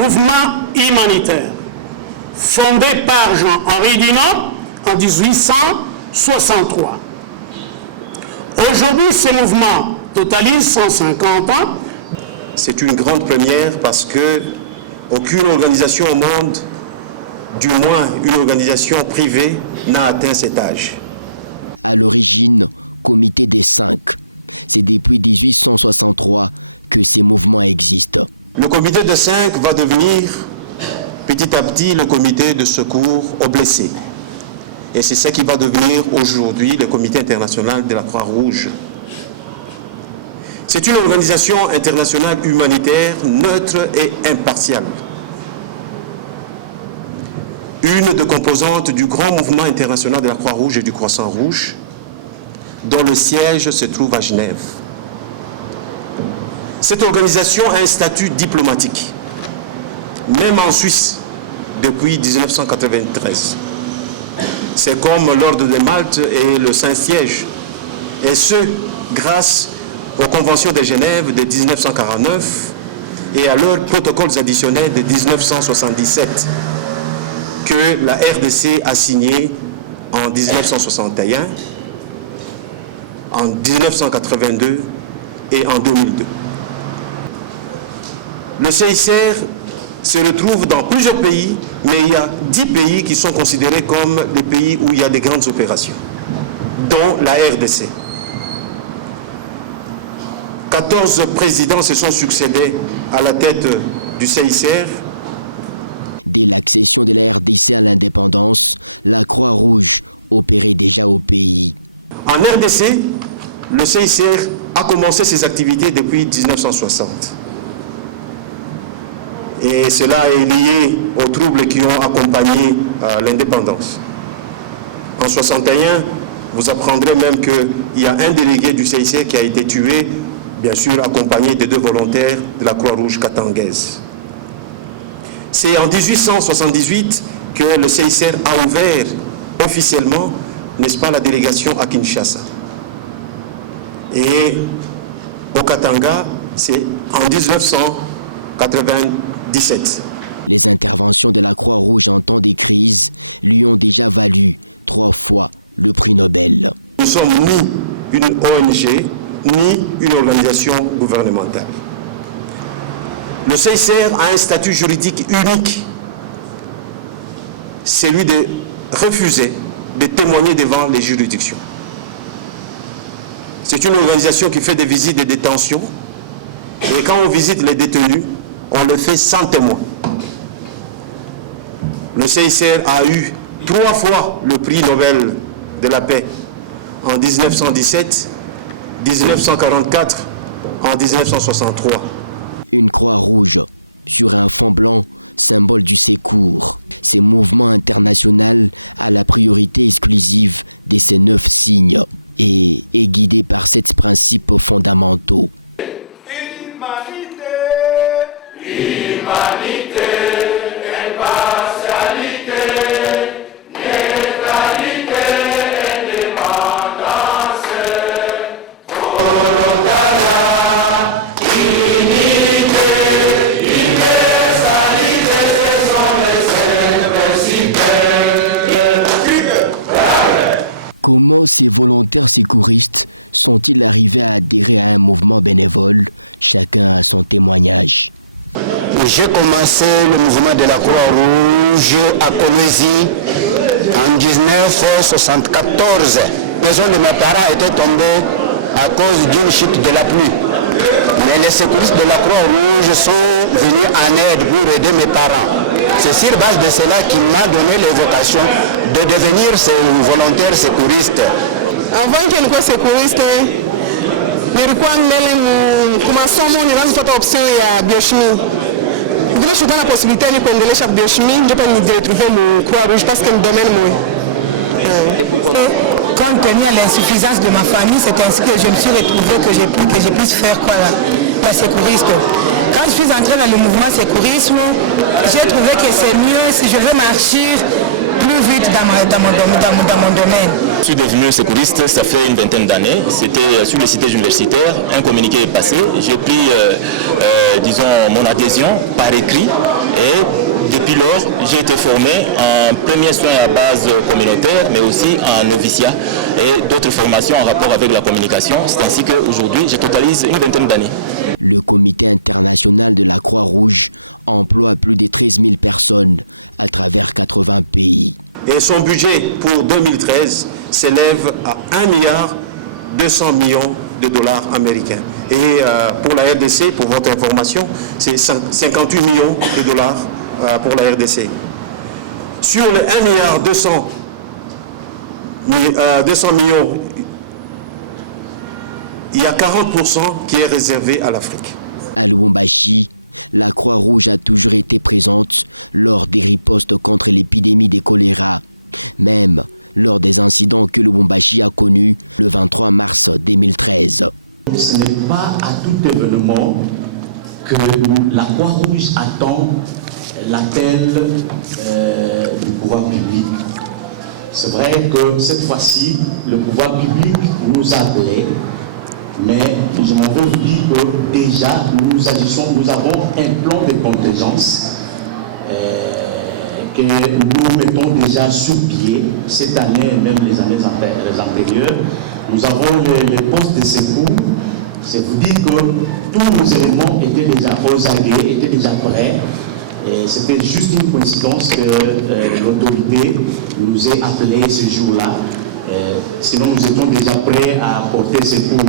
mouvement humanitaire fondé par Jean-Henri Dunant en 1863. Aujourd'hui, ce mouvement totalise 150 ans. C'est une grande première parce que aucune organisation au monde, du moins une organisation privée, n'a atteint cet âge. Le comité de 5 va devenir petit à petit le comité de secours aux blessés. Et c'est ce qui va devenir aujourd'hui le comité international de la Croix-Rouge. C'est une organisation internationale humanitaire neutre et impartiale. Une des composantes du grand mouvement international de la Croix-Rouge et du Croissant-Rouge, dont le siège se trouve à Genève. Cette organisation a un statut diplomatique, même en Suisse, depuis 1993. C'est comme l'Ordre de Malte et le Saint-Siège, et ce, grâce aux conventions de Genève de 1949 et à leurs protocoles additionnels de 1977 que la RDC a signé en 1961, en 1982 et en 2002. Le CICR se retrouve dans plusieurs pays, mais il y a 10 pays qui sont considérés comme les pays où il y a des grandes opérations, dont la RDC. 14 présidents se sont succédés à la tête du CICR. En RDC, le CICR a commencé ses activités depuis 1960. Et cela est lié aux troubles qui ont accompagné l'indépendance. En 1961, vous apprendrez même qu'il y a un délégué du CICR qui a été tué, bien sûr accompagné de 2 volontaires de la Croix-Rouge katangaise. C'est en 1878 que le CICR a ouvert officiellement, n'est-ce pas, la délégation à Kinshasa. Et au Katanga, c'est en 1997. Nous ne sommes ni une ONG, ni une organisation gouvernementale. Le CICR a un statut juridique unique, celui de refuser de témoigner devant les juridictions. C'est une organisation qui fait des visites de détention, et quand on visite les détenus, on le fait sans témoin. Le CICR a eu 3 fois le prix Nobel de la paix, en 1917, 1944, en 1963. Humanité, impartialité, neutralité, indépendance, Kologana, unité, universalité, ce sont les 5 principes. J'ai commencé le mouvement de la Croix-Rouge à Kolwezi en 1974. La maison de mes parents était tombée à cause d'une chute de la pluie. Mais les secouristes de la Croix-Rouge sont venus en aide pour aider mes parents. C'est sur base de cela qu'il m'a donné l'évocation de devenir volontaire secouriste. Avant que nous soyons secouristes, nous commençons à avoir option à biochimie. Je suis dans la possibilité de prendre chaque biochimie, je peux me retrouver mon Croix-Rouge parce que le domaine compte tenu de l'insuffisance de ma famille, c'est ainsi que je me suis retrouvée que je puisse faire quoi, la secouriste. Quand je suis entrée dans le mouvement secourisme, j'ai trouvé que c'est mieux si je veux marcher plus vite dans mon domaine. Je suis devenu secouriste, ça fait une vingtaine d'années. C'était sur les cités universitaires, un communiqué est passé. J'ai pris, disons, mon adhésion par écrit Et depuis lors, j'ai été formé en premiers soins à base communautaire, mais aussi en noviciat et d'autres formations en rapport avec la communication. C'est ainsi qu'aujourd'hui, je totalise une vingtaine d'années. Et son budget pour 2013 s'élève à 1,2 milliard de dollars américains. Et pour la RDC, pour votre information, c'est 58 millions de dollars pour la RDC. Sur les 1,2 millions, il y a 40% qui est réservé à l'Afrique. Ce n'est pas à tout événement que la Croix-Rouge attend l'appel du pouvoir public. C'est vrai que cette fois-ci, le pouvoir public nous appelait, mais je m'en veux vous dire que déjà nous agissons, nous avons un plan de contingence que nous mettons déjà sur pied cette année et même les années antérieures. Nous avons les postes de secours. C'est vous dire que tous nos éléments étaient déjà aux aguets, étaient déjà prêts. C'était juste une coïncidence que l'autorité nous ait appelés ce jour-là. Sinon, nous étions déjà prêts à apporter secours.